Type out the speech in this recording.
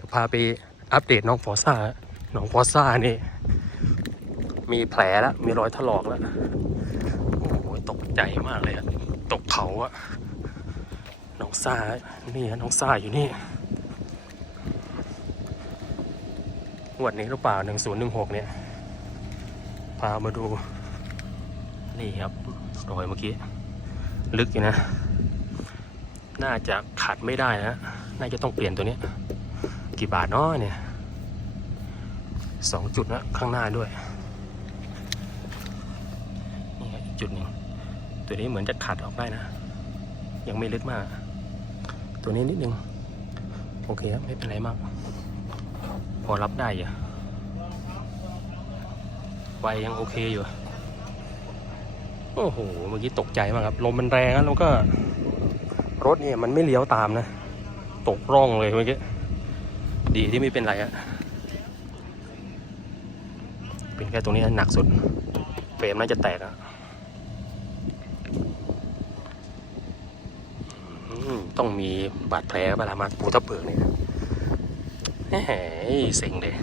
ดี๋ยวพาไปอัปเดตน้องฟอซ่าน้องฟอซ่านี่ มีแผลแล้ว มีรอยถลอกแล้ว โอ้โห ตกใจมากเลยอะตกเขาอะน้องซ่า นี่ฮะน้องซ่าอยู่นี่งวดนี้หรือเปล่า1016เนี่ย พามาดู นี่ครับรอยเมื่อกี้ ลึกอยู่นะ น่าจะขัดไม่ได้นะ น่าจะต้องเปลี่ยนตัวนี้ กี่บาทเนาะเนี่ยสองจุดนะข้างหน้าด้วยนี่ฮะอีกจุดหนึ่งตัวนี้เหมือนจะขัดออกได้นะ ยังไม่ลึกมาก ตัวนี้นิดนึง โอเคครับไม่เป็นไรมาก พอรับได้อยู่ไวยังโอเคอยู่ โอ้โห เมื่อกี้ตกใจมากครับ ลมมันแรงแล้วก็ รถเนี่ยมันไม่เลี้ยวตามนะ ตกร่องเลยเมื่อกี้ ดีที่ไม่เป็นไรฮะเป็นแค่ตรงนี้หนักสุด เฟรมน่าจะแตกอะต้องมีบาดแผลบาลามาปูทับเปลือกเนี่ยเฮ้ยเซ็งเลย